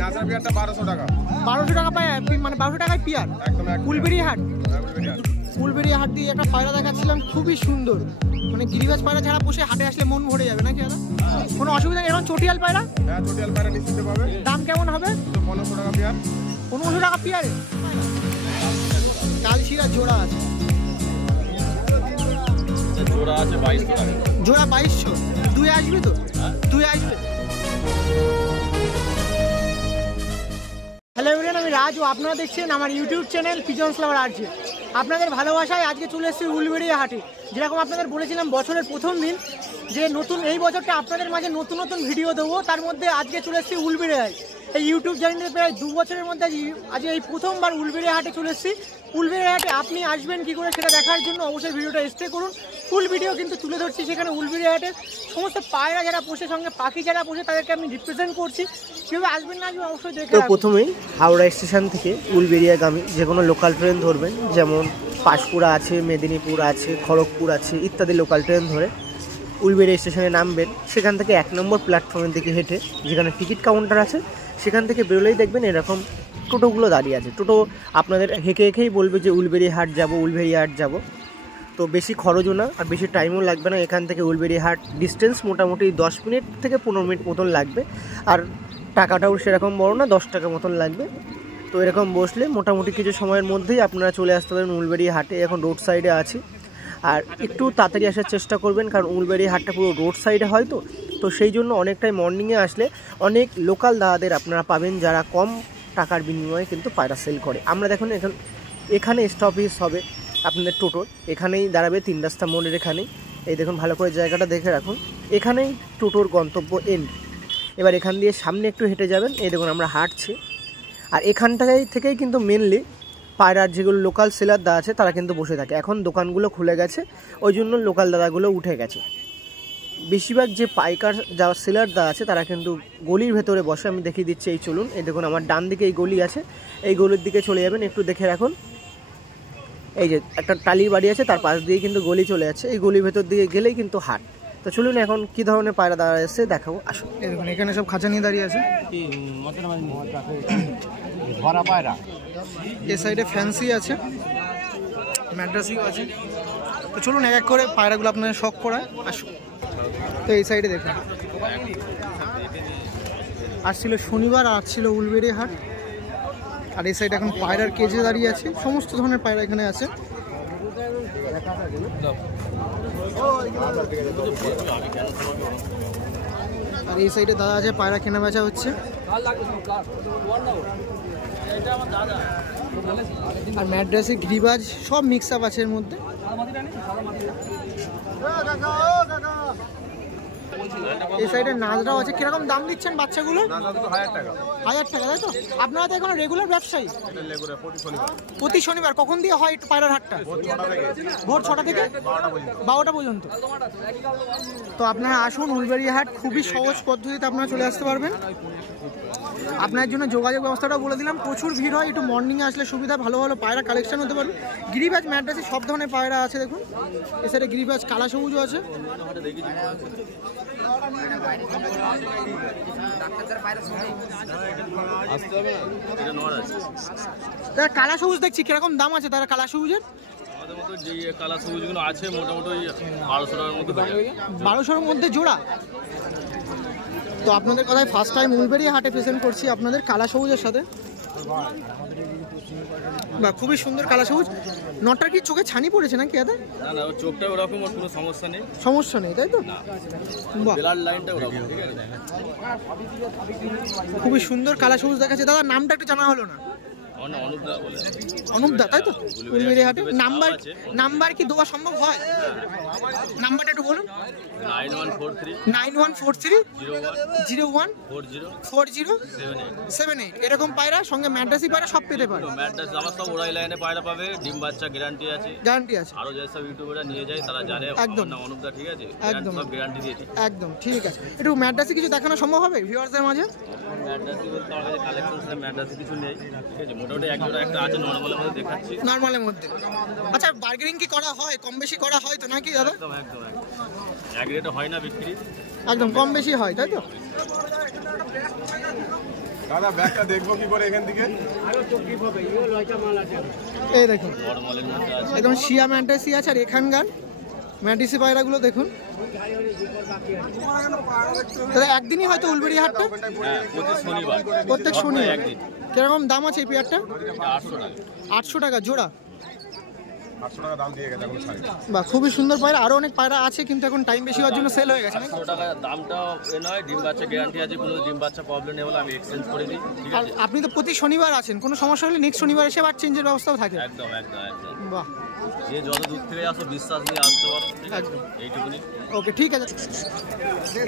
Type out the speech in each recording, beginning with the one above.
NASA পেয়ারটা 1200 টাকা। 1200 টাকা পায়, মানে 1200 টাকায় পেয়ার। একদম উলবেড়িয়া হাট। উলবেড়িয়া হাট দিয়ে একটা পায়রা দেখাচ্ছিলাম, খুবই সুন্দর। মানে গিরিবাজ পায়রা যারা পোষে হাটে আসলে মন ভরে যাবে নাকি দাদা? কোনো অসুবিধা নেই। এরকম চটিয়াল পায়রা? হ্যাঁ, চটিয়াল পায়রা নিশ্চিত পাবে। দাম কেমন হবে? 1500 টাকা পেয়ার। 1500 টাকা পেয়ারে? কালশিরা জোড়া আছে, জোড়া আছে 2200 টাকা। জোড়া 2200। দুই আসবে তো? দুই আসবে। হ্যালো এভরিওয়ান, আমি রাজু। আপনারা দেখছেন আমার ইউটিউব চ্যানেল পিজনস লাভার আরজে। আপনাদের ভালোবাসায় আজকে চলে এসেছি উলবেড়িয়া হাটে। যেরকম আপনাদের বলেছিলাম বছরের প্রথম দিন যে নতুন এই বছরটা আপনাদের মাঝে নতুন নতুন ভিডিও দেবো, তার মধ্যে আজকে চলে এসেছি উলবেড়িয়ায়। এই ইউটিউব চ্যানেলে প্রায় 2 বছরের মধ্যে আজ এই প্রথমবার উলবেড়িয়া হাটে চলে এসেছি। উলবেড়িয়া হাটে আপনি আসবেন কী করে সেটা দেখার জন্য অবশ্যই ভিডিওটা স্টে করুন। ফুল ভিডিও কিন্তু তুলে ধরছি সেখানে উলবেড়িয়া হাটের সমস্ত পায়রা যারা পোষে, সঙ্গে পাখি যারা পোষে, তাদেরকে আমি রিপ্রেজেন্ট করছি। কীভাবে আসবেন না আসবেন অবশ্যই দেখে। তো প্রথমেই হাওড়া স্টেশন থেকে উলবেড়িয়াগামী যে কোনো লোকাল ট্রেন ধরবেন, যেমন পাঁশকুড়া আছে, মেদিনীপুর আছে, খড়গপুর আছে ইত্যাদি লোকাল ট্রেন ধরে উলবেড়িয়া স্টেশনে নামবেন। সেখান থেকে 1 নম্বর প্ল্যাটফর্মের দিকে হেঁটে যেখানে টিকিট কাউন্টার আছে সেখান থেকে বেরোলেই দেখবেন এরকম টোটোগুলো দাঁড়িয়ে আছে। টোটো আপনাদের হেঁকে হেঁকেই বলবে যে উলবেড়িয়া হাট যাব, উলবেড়িয়া হাট যাব। তো বেশি খরচও না আর বেশি টাইমও লাগবে না। এখান থেকে উলবেড়িয়া হাট ডিস্টেন্স মোটামুটি 10 মিনিট থেকে 15 মিনিট মতন লাগবে। আর টাকাটাও সেরকম বড় না, 10 টাকা মতন লাগবে। তো এরকম বসলে মোটামুটি কিছু সময়ের মধ্যেই আপনারা চলে আসতে পারেন উলবেড়িয়া হাটে। এখন রোড সাইডে আছি, আর একটু তাড়াতাড়ি আসার চেষ্টা করবেন, কারণ উলবেড়িয়া হাটটা পুরো রোড সাইডে হয়। তো সেই জন্য অনেকটাই মর্নিংয়ে আসলে অনেক লোকাল দাদাদের আপনারা পাবেন যারা কম টাকার বিনিময়ে কিন্তু পায়রা সেল করে। আমরা দেখুন এখানে স্টপেজ হবে আপনাদের টোটোর, এখানেই দাঁড়াবে 3 রাস্তা মোড়ের এখানেই। এই দেখুন, ভালো করে জায়গাটা দেখে রাখুন, এখানেই টোটোর গন্তব্য এন্ড। এবার এখান দিয়ে সামনে একটু হেঁটে যাবেন, এই দেখুন আমরা হাঁটছি। আর এখানটায় থেকেই কিন্তু মেনলি পায়রার যেগুলো লোকাল সেলার দাদা আছে তারা কিন্তু বসে থাকে। এখন দোকানগুলো খুলে গেছে, ওই জন্য লোকাল দাদাগুলো উঠে গেছে। বেশিরভাগ যে পাইকার যারা সেলার দাদা আছে তারা কিন্তু গলির ভেতরে বসে। আমি দেখিয়ে দিচ্ছি, এই চলুন, এই দেখুন আমার ডান দিকে এই গলি আছে, এই গলির দিকে চলে যাবেন, একটু দেখে রাখুন। এই যে একটা টালির বাড়ি আছে, তার পাশ দিয়ে কিন্তু গলি চলে যাচ্ছে, এই গলির ভেতর দিকে গেলেই কিন্তু হাট। তো চলুন এখন কী ধরনের পায়রা দাঁড়া এসে দেখাবো, আসুন। এই দেখুন এখানে সব খাঁচা নিয়ে দাঁড়িয়ে আছে ভরা পায়রা। এ সাইডে ফ্যান্সি আছে, ম্যাড্রাসিও আছে। তো চলুন এক এক করে পায়রাগুলো আপনাদের শখ করায়, আসুন। তো এই সাইডে দেখুন আসছিল শনিবার, আর আসছিল উলবেড়িয়া হাট। আর এই সাইডে এখন পায়রার কেজে দাঁড়িয়ে আছে, সমস্ত ধরনের পায়রা এখানে আছে। আর এই সাইডে দাদা আছে, পায়রা কেনা বেচা হচ্ছে। আর ম্যাড্রাসি, গিরিবাজ সব মিক্স আপ আছে এর মধ্যে। এই সাইডে নাজরাও আছে। কিরকম দাম দিচ্ছেন বাচ্চাগুলো? 1000 টাকা। 1000 টাকা, তাই তো? আপনারা তো এখন রেগুলার ব্যবসায়ী? প্রতি শনিবার। কখন দিয়ে হয় পায়রার হাটটা? ভোর 6টা থেকে 12টা পর্যন্ত। তো আপনারা আসুন উলবেড়িয়া হাট, খুবই সহজ পদ্ধতিতে আপনারা চলে আসতে পারবেন। আপনার জন্য যোগাযোগ ব্যবস্থাটাও বলে দিলাম, প্রচুর ভিড় হয়, একটু মর্নিংয়ে আসলে সুবিধা, ভালো ভালো পায়রা কালেকশন হতে পারবে। গিরিবাজ, ম্যাড্রাসি সব ধরনের পায়রা আছে দেখুন। এছাড়া গিরিবাজ কালা সবুজও আছে। তারা কালা সবুজ দেখছি, কিরকম দাম আছে তারা কালা সবুজের? যে কালা সবুজগুলো আছে মোটামুটি 1200 টাকার মধ্যে হয়ে যাবে। 1200-এর মধ্যে জোড়া? তো আপনাদের কথায় ফার্স্ট টাইম উলবেড়িয়া হাটে প্রেজেন্ট করছি আপনাদের কালা সবুজের সাথে। বা খুবই সুন্দর কালা সবুজ। নটার কি চোখে ছানি পড়েছে নাকি দাদা? না না, চোখটা ওরকম, আর কোনো সমস্যা নেই। সমস্যা নেই, তাই তো? ব্লাড লাইনটা ওরকম, ঠিক আছে। খুবই সুন্দর কালা সবুজ দেখাচ্ছে। দাদা নামটা একটু জানা হলো না। অনুপদা, তাই তো? উলবেড়িয়া হাটে নাম্বার কি দেওয়া সম্ভব হয়? নাম্বারটা একটু বলুন। 9143 01 4078। এরকম পায়রা সঙ্গে ম্যাড্রাসি পায়রা সব পেতে পারে। ম্যাড্রাস আমার সব ওরাই লাইনে পায়রা পাবে, ডিম বাচ্চা গ্যারান্টি আছে। গ্যারান্টি আছে। আরো যেসব ইউটিউবাররা নিয়ে যায় তারা জানে একদম অনুপদা, ঠিক আছে, একদম সব গ্যারান্টি দিয়ে দিই। একদম ঠিক আছে। একটু ম্যাড্রাসি কিছু দেখানো সম্ভব হবে ভিউয়ারদের মাঝে? ম্যাড্রাসি বলতে আমার কাছে কালেকশন ম্যাড্রাসি কিছু নেই, ঠিক আছে। মোটামুটি এক জোড়া একটা আছে নরমালের মধ্যে দেখাচ্ছি। নরমালের মধ্যে? আচ্ছা, বার্গেনিং কি করা হয়? কম বেশি করা হয় তো নাকি দাদা? একদম একদম এক রেটে হয় না বিক্রি, একদম কম বেশি হয়, তাই তো? দাদা ব্যাগটা দেখবো কি করে এখান থেকে? এই দেখুন নর্মালের মধ্যে আছে। একদম শিয়া ম্যান্টাসি আছে, আর এখানকার ম্যান্টিসি পায়রাগুলো দেখুন। তাহলে একদিনই হয়তো উলবেড়িয়া হাটটা? হ্যাঁ, প্রতি শনিবার। প্রত্যেক শনিবার। একদিন। কিরকম দাম আছে এই পেয়ারটা? 800 টাকা। 800 টাকা জোড়া। 800 টাকা দাম দিয়ে গেছে এখন ছাড়ি। বাহ, খুবই সুন্দর পায়রা। আরো অনেক পায়রা আছে কিন্তু এখন টাইম বেশি হওয়ার জন্য সেল হয়ে গেছে। 800 টাকা দামটা এ নয়, ডিম বাচ্চা গ্যারান্টি আছে, কোনো ডিম বাচ্চা প্রবলেম নেই হলে আমি এক্সচেঞ্জ করে দিই, ঠিক আর আছে? আপনি তো প্রতি শনিবার আছেন, কোনো সমস্যা হলে নেক্সট শনিবার এসে আবার চেঞ্জের ব্যবস্থাও থাকে। একদম একদম একদম। বাহ, যে যত দূর থেকে আসো বিশ্বাস নিয়ে আসতে পারো, ঠিক আছে? একদম। এইটুকুনি। ওকে, ঠিক আছে।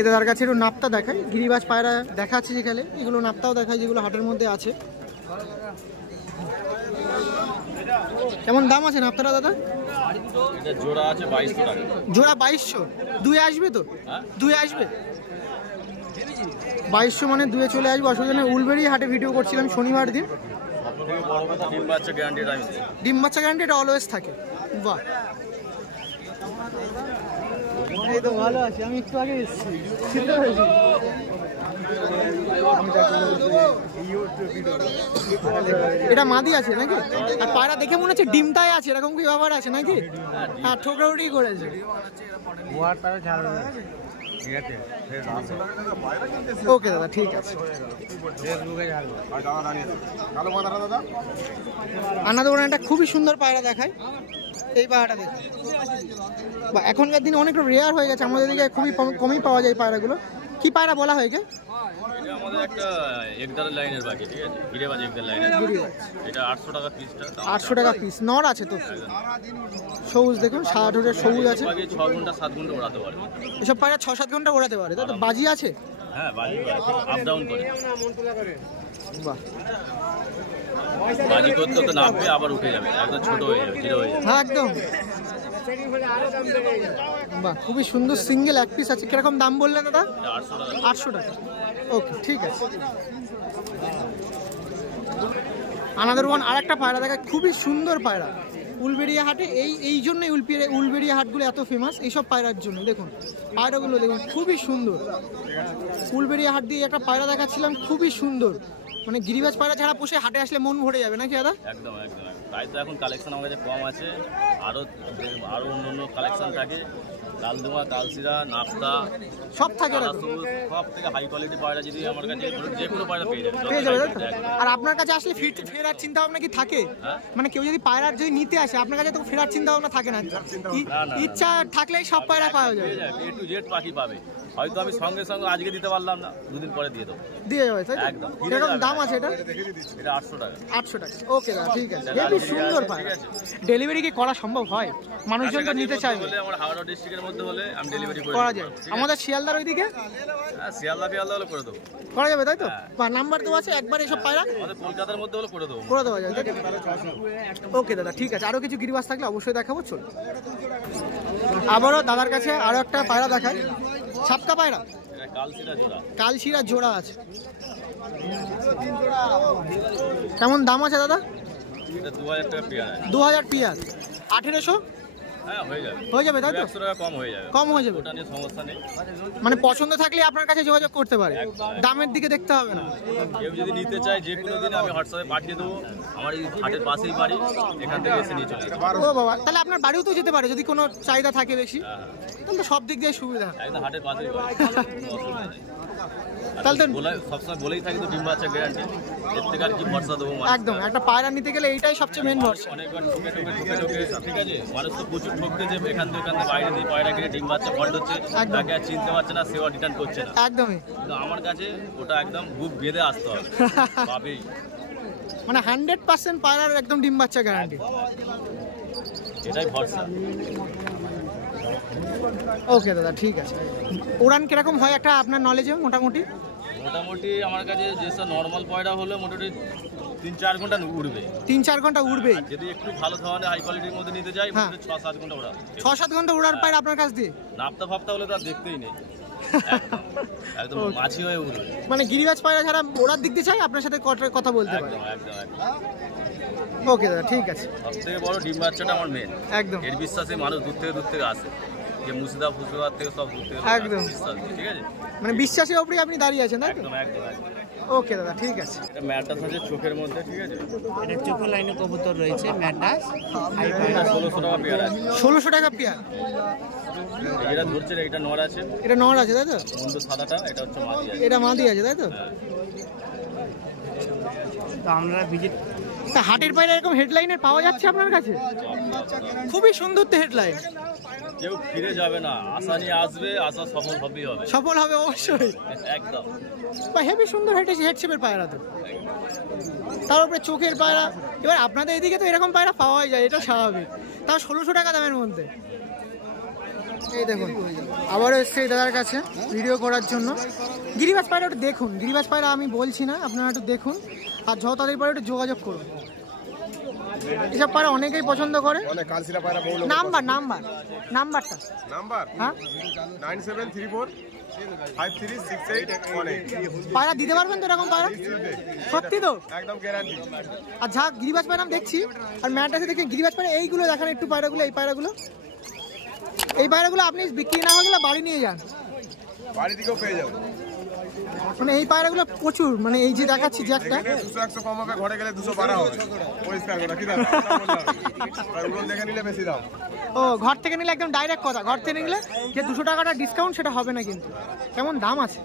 এদের তার কাছে একটু নাপ্তা দেখায়, গিরিবাজ পায়রা দেখাচ্ছে যেখানে, এগুলো নাপ্তাও দেখায় যেগুলো হাটের মধ্যে আছে। কেমন দাম আছে নাপ্তাটা দাদা? এটা জোড়া আছে 2200 টাকা। জোড়া 2200। দুয়ে আসবে তো? হ্যাঁ, দুয়ে আসবে। 2200 মানে দুয়ে চলে আসবে, অসুবিধা নেই। উলবেড়িয়া হাটে ভিডিও করছিলাম শনিবার দিন। সবথেকে বড় কথা ডিম বাচ্চা গ্যারান্টিটা আমি দিই। ডিম বাচ্চা গ্যারান্টি এটা অলওয়েজ থাকে। বাহ, এই তো ভালো আছে। আমি একটু আগে এসেছি, চিন্তা হয়েছি। এটা মাদি আছে নাকি? আর পায়রা দেখে মনে হচ্ছে ডিমটাই আছে, এরকম কি ব্যাপার আছে নাকি? হ্যাঁ, ঠোকরাউটি করেছে। ওকে দাদা, ঠিক আছে। আর দাদা দাঁড়িয়ে আছে। কালো মাথাটা দাদা? আনাদের ওখানে একটা খুবই সুন্দর পায়রা দেখায়। এই পায়রাটা দেখুন। বা এখনকার দিনে অনেকটা রেয়ার হয়ে গেছে, আমাদের দিকে খুবই কমই পাওয়া যায় পায়রাগুলো। কি পায়রা বলা হয় কে? এটা আমাদের একটা একদার লাইনের বাকি, ঠিক আছে? গিরেবাজ একদার লাইনের। এটা 800 টাকা পিসটা। 800 টাকা পিস। নর আছে তো? সবুজ দেখুন, সাদা ঠোঁটের সবুজ আছে। বাকি 6 ঘন্টা 7 ঘন্টা ওড়াতে পারে। এসব পায়রা 6-7 ঘন্টা ওড়াতে পারে, তাই তো? বাজি আছে? হ্যাঁ, বাজি আপ ডাউন করে। বাহ, বাজি করতে তো নামবে, আবার উঠে যাবে, একদম ছোট হয়ে যাবে, জিরো হয়ে যাবে। হ্যাঁ একদম। বাহ, খুবই সুন্দর সিঙ্গেল এক পিস আছে। কিরকম দাম বললেন দাদা? এটা 800 টাকা। 800 টাকা। ওকে, ঠিক আছে। আনাদার ওয়ান আর একটা পায়রা দেখা, খুবই সুন্দর পায়রা। উলবেড়িয়া হাটে এই জন্যই উলবেড়িয়া হাটগুলো এত ফেমাস, এইসব পায়রার জন্য। দেখুন পায়রাগুলো দেখুন, খুবই সুন্দর। উলবেড়িয়া হাট দিয়ে একটা পায়রা দেখাচ্ছিলাম, খুবই সুন্দর। মানে গিরিবাজ পায়রা ছাড়া পোষে হাটে আসলে মন ভরে যাবে নাকি দাদা? একদম একদম। তাই তো এখন কালেকশন আমার কাছে কম আছে, আরো অন্য কালেকশন থাকে। লালদুমা, কালসিরা, নাপ্তা সব থাকে সাদা এরকম? সবুজ, সব থেকে হাই কোয়ালিটি পায়রা যদি আমার কাছে যে কোনো পায়রা পেয়ে যাবে। পেয়ে যাবে তাই তো? আর আপনার কাছে আসলে ফেরার চিন্তা ভাবনা কি থাকে? হ্যাঁ? মানে কেউ যদি পায়রা যদি নিতে আসে আপনার কাছে, তো ফেরার চিন্তা ভাবনা থাকে না? ইচ্ছা থাকলেই সব পায়রা পাওয়া যাবে? পেয়ে যাবে, A to Z পাখি পাবে। হয়তো আমি সঙ্গে সঙ্গে আজকে দিতে পারলাম না, দুদিন পরে দিয়ে দেবো। দিয়ে যাবে তাই তো? একদম। কিরকম দাম আছে এটা? এটা 800 টাকা। 800 টাকা। ওকে দাদা, ঠিক আছে। হেবি সুন্দর পায়রা। ডেলিভারি কি করা সম্ভব হয়? মানুষজন তো নিতে চাইবে। বলে আমার হাওড়া ডিস্ট্রিক্টের মধ্যে হলে আমি ডেলিভারি করে করা দিতে যায়। পারবো, ঠিক আছে? আমাদের শিয়ালদার ওইদিকে হ্যাঁ, শিয়ালদা হলে করে দেবো। করা যাবে তাই তো? হ্যাঁ। বা নাম্বার তো আছে, একবার এসব পায়রা আমাদের কলকাতার মধ্যে হলে করে দেবো। করে দেওয়া যায় তাই তো? ওকে দাদা, ঠিক আছে। আরো কিছু গিরিবাজ থাকলে অবশ্যই দেখাবো, চল। আবারও দাদার কাছে আরো একটা পায়রা দেখায়, ছাপকা পায়রা। এটা কালসিরা জোড়া। কালশিরা জোড়া আছে। কেমন দাম আছে দাদা? এটা 2000 টাকা পেয়ার। 2000 পিয়ার। 1800 হ্যাঁ, হয়ে যাবে। হয়ে যাবে তাই তো? 100 টাকা কম হয়ে যাবে। কম হয়ে যাবে। ওটা নিয়ে সমস্যা নেই। মানে পছন্দ থাকলে আপনার কাছে যোগাযোগ করতে পারে, দামের দিকে দেখতে হবে না। কেউ যদি নিতে চায় যে কোনো দিন আমি হোয়াটসঅ্যাপে পাঠিয়ে দেবো। আমার এই হাটের পাশেই বাড়ি, এখান থেকে এসে নিয়ে চলে যাবে। ও বাবা, তাহলে আপনার বাড়িও তো যেতে পারে যদি কোনো চাহিদা থাকে বেশি, তাহলে তো সব দিক দিয়ে সুবিধা। একদম হাটের পাশেই বাড়ি, কোনো অসুবিধা নেই। তাহলে তো সবসময় বলেই থাকি তো ডিম বাচ্চা গ্যারান্টি, এর থেকে আর কি ভরসা দেবো? একদম, একটা পায়রা নিতে গেলে এইটাই সবচেয়ে মেন ভরসা। অনেকবার ঠকে, ঠিক আছে? মানুষ তো প্রচুর ঠকতে, যে এখান থেকে বাইরে দিয়ে পায়রা কিনে ডিম বাচ্চা ফল্ট হচ্ছে, তাকে আর চিনতে পারছে না, সেও রিটার্ন করছে না। একদমই। কিন্তু আমার কাছে ওটা একদম বুক বেঁধে আসতে হবে, পাবেই। মানে 100% পায়রার একদম ডিম বাচ্চা গ্যারান্টি। এটাই ভরসা। ওকে দাদা, ঠিক আছে। উড়ান কিরকম হয় একটা আপনার নলেজে মোটামুটি? মোটামুটি আমার কাছে যেসব নর্মাল পয়রা হলে মোটামুটি 3-4 ঘন্টা উড়বে। 3-4 ঘন্টা উড়বেই। আর যদি একটু ভালো ধরনের হাই কোয়ালিটির মধ্যে নিতে যাই, হ্যাঁ। 6-7 ঘন্টা ওড়াবে। 6-7 ঘন্টা উড়ার পায়রা আপনার কাছ দিয়ে? নাপ্তা ফাপ্তা হলে তো আর দেখতেই নেই, একদম মাছি হয়ে উড়বে। মানে গিরিবাজ পায়রা যারা ওড়ার দিক দিয়ে চাই আপনার সাথে কথা বলতে পারে। একদম একদম একদম। ওকে দাদা, ঠিক আছে। সব থেকে বড় ডিম বাচ্চাটা আমার মেন। একদম এর বিশ্বাসে মানুষ দূর থেকে আসে, যে মুর্শিদা ফুসিদাবাদ থেকে সব দূর থেকে একদম। বিশ্বাস দিয়ে, ঠিক আছে? মানে বিশ্বাসের উপরেই আপনি দাঁড়িয়ে আছেন তাই তো? একদম একদম একদম। ওকে দাদা, ঠিক আছে। এটা ম্যাডাস আছে চোখের মধ্যে, ঠিক আছে? এটা চোখের লাইনে কবুতর রয়েছে ম্যাডাস। এটা 1600 টাকা পেয়ার আছে। 1600 টাকা পেয়ার। এটা ধরছে, এটা নর আছে। এটা নর আছে তাই তো? মুন্ডু সাদাটা, এটা হচ্ছে মাদি আছে। এটা মাদি আছে তাই তো? তো আমরা ভিজিট তা হাটের বাইরে এরকম হেডলাইনের পাওয়া যাচ্ছে আপনার কাছে? খুবই সুন্দর তো হেডলাইন। কেউ ফিরে যাবে না, আশা নিয়ে আসবে, আশা সফল হবেই হবে। সফল হবে অবশ্যই। একদম। বা হেভি সুন্দর হেডশেপের পায়রা তো, তার উপরে চোখের পায়রা। এবার আপনাদের এদিকে তো এরকম পায়রা পাওয়াই যায়, এটা স্বাভাবিক। তাও 1600 টাকা দামের মধ্যে। এই দেখুন আবারও এসছে এই দাদার কাছে ভিডিও করার জন্য। গিরিবাজ পায়রা একটু দেখুন, গিরিবাজ পায়রা আমি বলছি না, আপনারা একটু দেখুন। আর যত তাদের পরে একটু যোগাযোগ করুন। এসব পায়রা অনেকেই পছন্দ করে। নাম্বারটা হ্যাঁ 9734536818 পায়রা দিতে পারবেন তো এরকম পায়রা? সত্যি তো? একদম গ্যারান্টি। আর যা গিরিবাজ পায়রা আমি দেখছি, আর ম্যাটাসে দেখে গিরিবাজ পায়রা এইগুলো দেখান একটু পায়রাগুলো। এই পায়রাগুলো আপনি বিক্রি না হয়ে গেলে বাড়ি নিয়ে যান, বাড়ি থেকেও পেয়ে যাবো। মানে এই পায়রাগুলো প্রচুর, মানে এই যে দেখাচ্ছি যে একটা 200-100 কম হবে, ঘরে গেলে 212 হবে। পরিষ্কার কথা কি দাদা ওগুলো দেখে নিলে বেশি দাম। ও ঘর থেকে নিলে একদম ডাইরেক্ট কথা, ঘর থেকে নিলে যে 200 টাকাটা ডিসকাউন্ট সেটা হবে না। কিন্তু কেমন দাম আছে?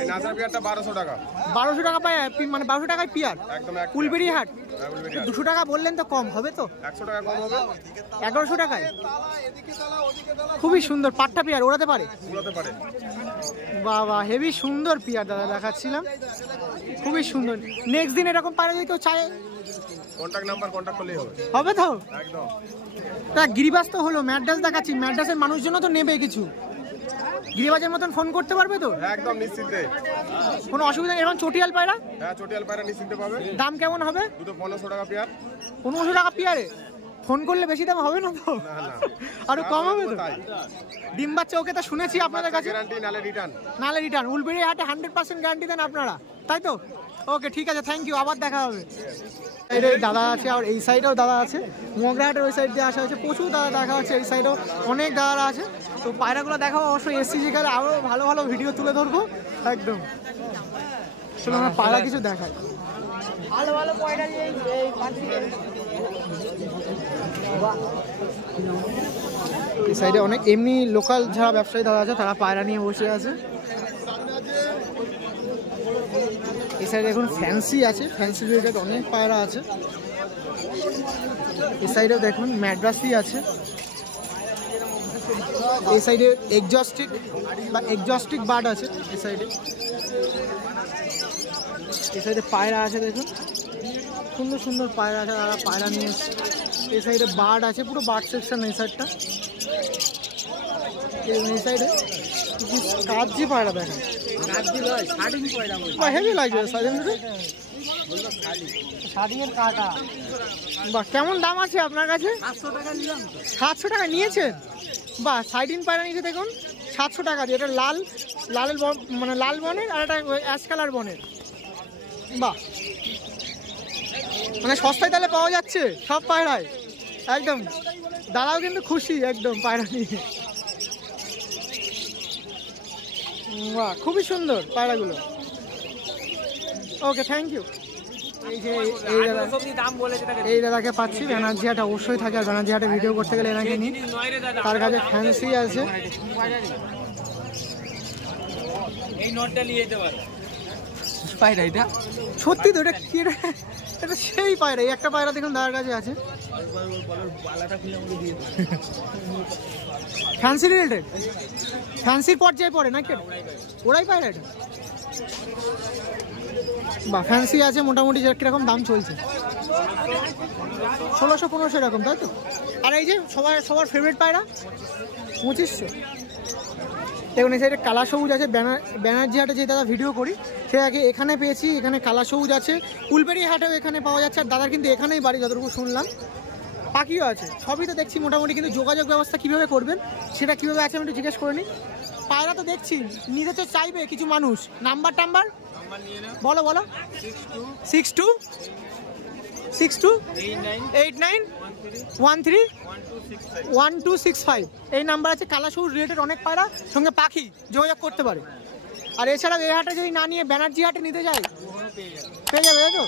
এই নাসার পেয়ারটা 1200 টাকা। 1200 টাকা পায়, মানে 1200 টাকায় পিয়ার। একদম উলবেড়িয়া হাট। 200 টাকা বললেন তো, কম হবে তো? 100 টাকা কম হবে। 1100 টাকায় খুবই সুন্দর পাট্টা পিয়ার ওড়াতে পারে। বাবা হেভি সুন্দর পিয়ার দাদা দেখাচ্ছিলাম, খুবই সুন্দর। নেক্সট দিন এরকম পায়রা যদি কেউ চায়, কন্টাক্ট নাম্বার কন্টাক্ট করলেই হবে। হবে তো? একদম। তা গিরিবাজ তো হলো, ম্যাডাস দেখাচ্ছি। ম্যাডাসের মানুষজন তো নেবে কিছু, গিরিবাজের মতন ফোন করতে পারবে তো? একদম নিশ্চিন্তে, কোনো অসুবিধা নেই। এখন চটিয়াল পায়রা? হ্যাঁ চটিয়াল পায়রা নিশ্চিন্তে পাবে। দাম কেমন হবে? দুটো 1500 টাকা পেয়ার। 1500 টাকা পেয়ারে? ফোন করলে বেশি দাম হবে না তো? আরো কম হবে তো? ডিম বাচ্চা ওকে তো শুনেছি আপনাদের কাছে গ্যারান্টি, নালে রিটার্ন। উলবেড়িয়া হাটে 100% গ্যারান্টি দেন আপনারা, তাই তো? ওকে ঠিক আছে, থ্যাংক ইউ, আবার দেখা হবে। এই দাদা আছে, আর এই সাইডেও দাদা আছে। মগরাহাটের ওই সাইড দিয়ে আসা হচ্ছে, প্রচুর দাদা দেখা হচ্ছে। এই সাইডেও অনেক দাদারা আছে। তো পায়রাগুলো দেখাবো অবশ্যই, এসছি যেখানে আরও ভালো ভালো ভিডিও তুলে ধরবো একদম। চলো আমরা পায়রা কিছু দেখাই। ভালো ভালো পায়রা এই সাইডে অনেক এমনি লোকাল যারা ব্যবসায়ী দাদা আছে, তারা পায়রা নিয়ে বসে আছে। এই সাইডে এখন ফ্যান্সি আছে, ফ্যান্সি রিলেটেড অনেক পায়রা আছে। এই সাইডেও দেখুন ম্যাড্রাসি আছে। এই সাইডে এক্সজস্টিক বার্ড আছে। এই সাইডে পায়রা আছে, দেখুন সুন্দর সুন্দর পায়রা আছে, তারা পায়রা নিয়ে এসছে। এই সাইডে বার্ড আছে, পুরো বার্ড সেকশন এই সাইডটা। এই সাইডে কাবজি পায়রা দেখেন, হেভি লাগবে। বাহ, কেমন দাম আছে আপনার কাছে? 700 টাকা নিয়েছেন? বাহ, সাইডিন পায়রা নিয়েছে দেখুন 700 টাকা দিয়ে। এটা লালের মানে লাল বনের, আর এটা অ্যাশ কালার বনের। বাহ, মানে সস্তায় তাহলে পাওয়া যাচ্ছে সব পায়রায় একদম। দাদাও কিন্তু খুশি একদম পায়রা নিয়ে। বাহ, খুবই সুন্দর পায়রাগুলো। ওকে, থ্যাংক ইউ। এই যে এই দাদাকে পাচ্ছি, ব্যানার্জি হাটে অবশ্যই থাকে। আর ব্যানার্জি হাটে ভিডিও করতে গেলে এনাকে নিই, তার কাছে ফ্যান্সি আছে। এই নোটটা নিয়ে যেতে পারে পায়রা এটা সত্যি তো? এটা কি? এটা সেই পায়রা। এই একটা পায়রা দেখুন দাদার কাছে আছে, ফ্যান্সি রিলেটেড, ফ্যান্সির পর্যায়ে পড়ে নাকি? ওরাই পায়রা এটা? বা ফ্যান্সি আছে মোটামুটি। কিরকম দাম চলছে? 1600-1500 এরকম, তাই তো? আর এই যে সবার ফেভারিট পায়রা 2500। দেখুন এই সাইডে কালা সবুজ আছে। ব্যানার্জি হাটে যে দাদা ভিডিও করি সে আগে এখানে পেয়েছি, এখানে কালা সবুজ আছে। উলবেড়িয়া হাটেও এখানে পাওয়া যাচ্ছে। আর দাদার কিন্তু এখানেই বাড়ি, যতটুকু শুনলাম। পাখিও আছে, সবই তো দেখছি মোটামুটি। কিন্তু যোগাযোগ ব্যবস্থা কীভাবে করবেন সেটা কীভাবে আছে আমি একটু জিজ্ঞেস করে নিই। পায়রা তো দেখছি নিতে তো চাইবে কিছু মানুষ। নাম্বার বলো 6289131265 এই নাম্বার আছে। কালা সবুজ রিলেটেড অনেক পায়রা, সঙ্গে পাখি যোগাযোগ করতে পারে। আর এছাড়াও এই হাটে যদি না নিয়ে ব্যানার্জি হাটে নিতে যায় পেয়ে যাবে, তাই তো?